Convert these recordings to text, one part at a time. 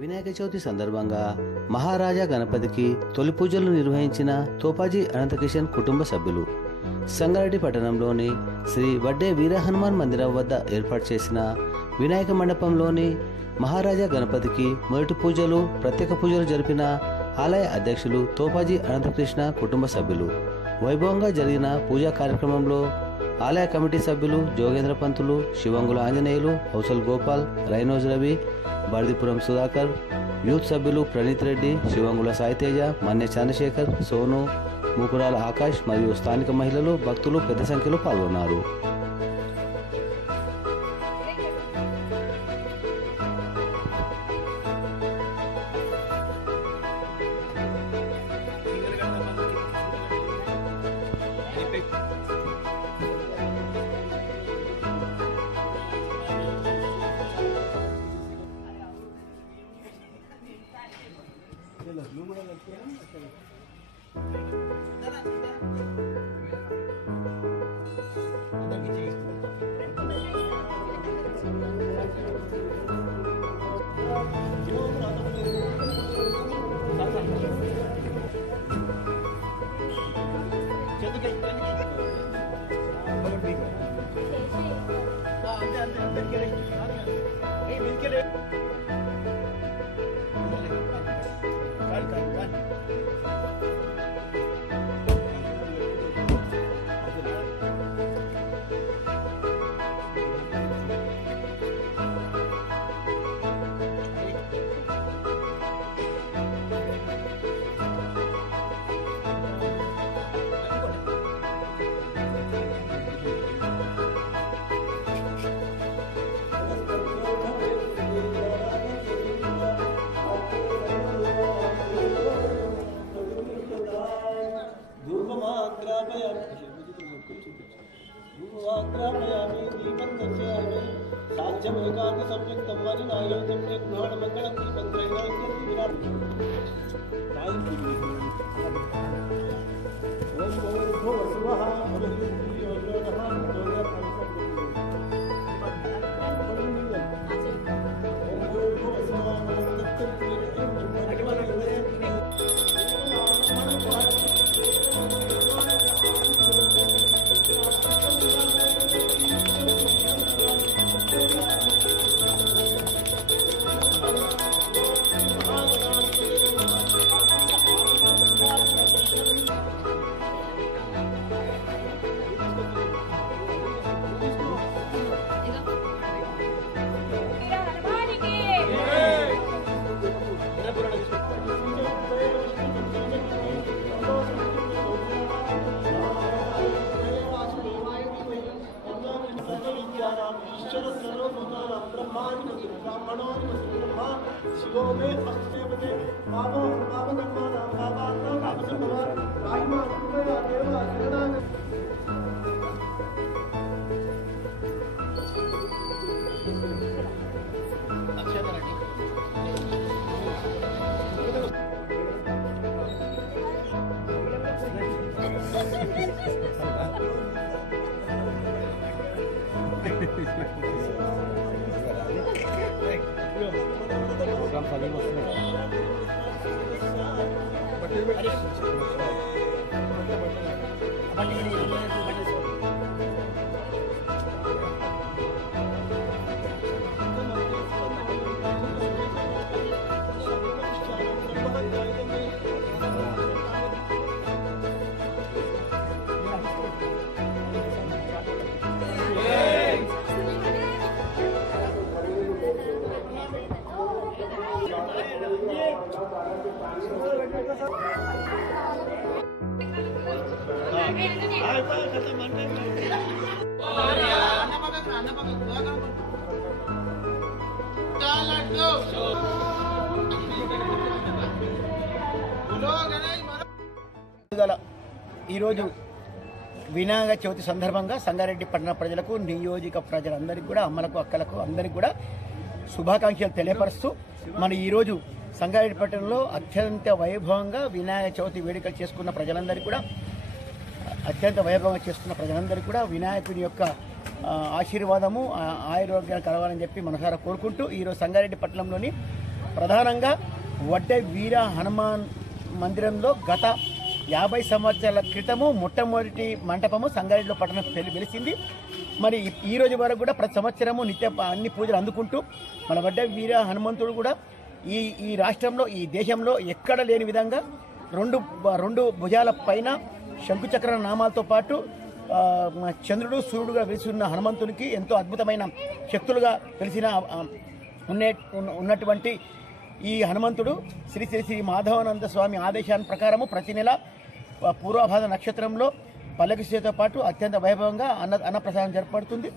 వినాయక చవితి సందర్భంగా మహారాజా గణపతికి తొలి పూజలు నిర్వహించిన తోపాజీ అనంతకిషన్ కుటుంబ సభ్యులు సంగారెడ్డి పట్టణంలోని శ్రీ వడ్డే వీర హనుమాన్ మందిరం వద్ద ఏర్పాటు చేసిన వినాయక మండపంలోని మహారాజా గణపతికి మొదటి పూజలు ప్రత్యేక పూజలు జరిపిన ఆలయ అధ్యక్షులు తోపాజీ అనంతకృష్ణ కుటుంబ సభ్యులు. వైభవంగా జరిగిన పూజా కార్యక్రమంలో ఆలయ కమిటీ సభ్యులు జోగేంద్ర పంతులు, శివంగుల ఆంజనేయులు, హౌసల్ గోపాల్, రైనోజ్ రవి, బర్దిపురం సుధాకర్, యూత్ సభ్యులు ప్రణీత్ రెడ్డి, శివంగుల సాయితేజ, మన్య చంద్రశేఖర్, సోను, మూకురాల ఆకాష్ మరియు స్థానిక మహిళలు, భక్తులు పెద్ద సంఖ్యలో పాల్గొన్నారు. ఈరోజు వినాయక చవితి సందర్భంగా సంగారెడ్డి పట్టణ ప్రజలకు, నియోజక ప్రజలందరికీ కూడా, అమ్మలకు, అక్కలకు అందరికీ కూడా శుభాకాంక్షలు తెలియపరుస్తూ మన ఈరోజు సంగారెడ్డి పట్టణంలో అత్యంత వైభవంగా వినాయక చవితి వేడుకలు చేసుకున్న ప్రజలందరికీ కూడా వినాయకుడి యొక్క ఆశీర్వాదము ఆయురోగ్యాలు కలవాలని చెప్పి మనసారా కోరుకుంటూ ఈరోజు సంగారెడ్డి పట్టణంలోని ప్రధానంగా వడ్డే వీర హనుమాన్ మందిరంలో గత 50 సంవత్సరాల క్రితము మొట్టమొదటి మంటపము సంగారెడ్డిలో పట్టణం వెలిసింది. మరి ఈ రోజు వరకు కూడా ప్రతి సంవత్సరము నిత్య అన్ని పూజలు అందుకుంటూ మన వడ్డే వీర హనుమంతుడు కూడా ఈ రాష్ట్రంలో ఈ దేశంలో ఎక్కడ లేని విధంగా రెండు భుజాల పైన శంకుచక్ర నామాలతో పాటు చంద్రుడు సూర్యుడుగా వెలిసిన హనుమంతునికి ఎంతో అద్భుతమైన శక్తులుగా తెలిసిన ఉన్నటువంటి ఈ హనుమంతుడు శ్రీ శ్రీ శ్రీ మాధవానంద స్వామి ఆదేశాల ప్రకారము ప్రతి నెల పూర్వభాద నక్షత్రంలో పల్లకి సేవతో పాటు అత్యంత వైభవంగా అన్నప్రసాదం జరపబడుతుంది.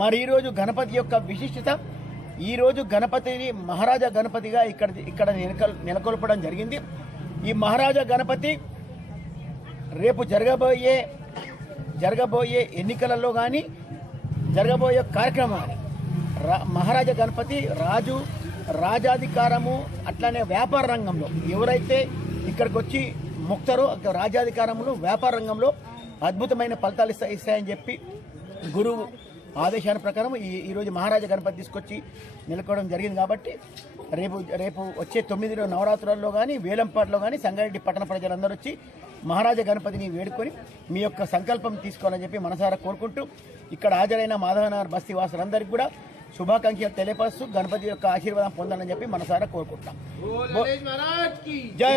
మరి ఈరోజు గణపతి యొక్క విశిష్టత, ఈరోజు గణపతిని మహారాజా గణపతిగా ఇక్కడ నెలకొల్పడం జరిగింది. ఈ మహారాజా గణపతి రేపు జరగబోయే ఎన్నికలలో కానీ జరగబోయే కార్యక్రమాలు మహారాజా గణపతి రాజాధికారము అట్లానే వ్యాపార రంగంలో ఎవరైతే ఇక్కడికి వచ్చి మొక్తారో రాజాధికారంలో వ్యాపార రంగంలో అద్భుతమైన ఫలితాలు ఇస్తాయని చెప్పి గురువు ఆదేశాల ప్రకారం ఈరోజు మహారాజా గణపతి తీసుకొచ్చి నెలకొనడం జరిగింది. కాబట్టి రేపు వచ్చే 9 నవరాత్రులలో కానీ వేలంపాట్లో కానీ సంగారెడ్డి పట్టణ ప్రజలందరూ వచ్చి మహారాజా గణపతిని వేడుకొని మీ యొక్క సంకల్పం తీసుకోవాలని చెప్పి మనసారా కోరుకుంటూ ఇక్కడ హాజరైన మాధవనగర్ బస్తీ వాసులందరికీ కూడా శుభాకాంక్షలు తెలియపరుస్తూ గణపతి యొక్క ఆశీర్వాదం పొందాలని చెప్పి మనసారా కోరుకుంటాం. జై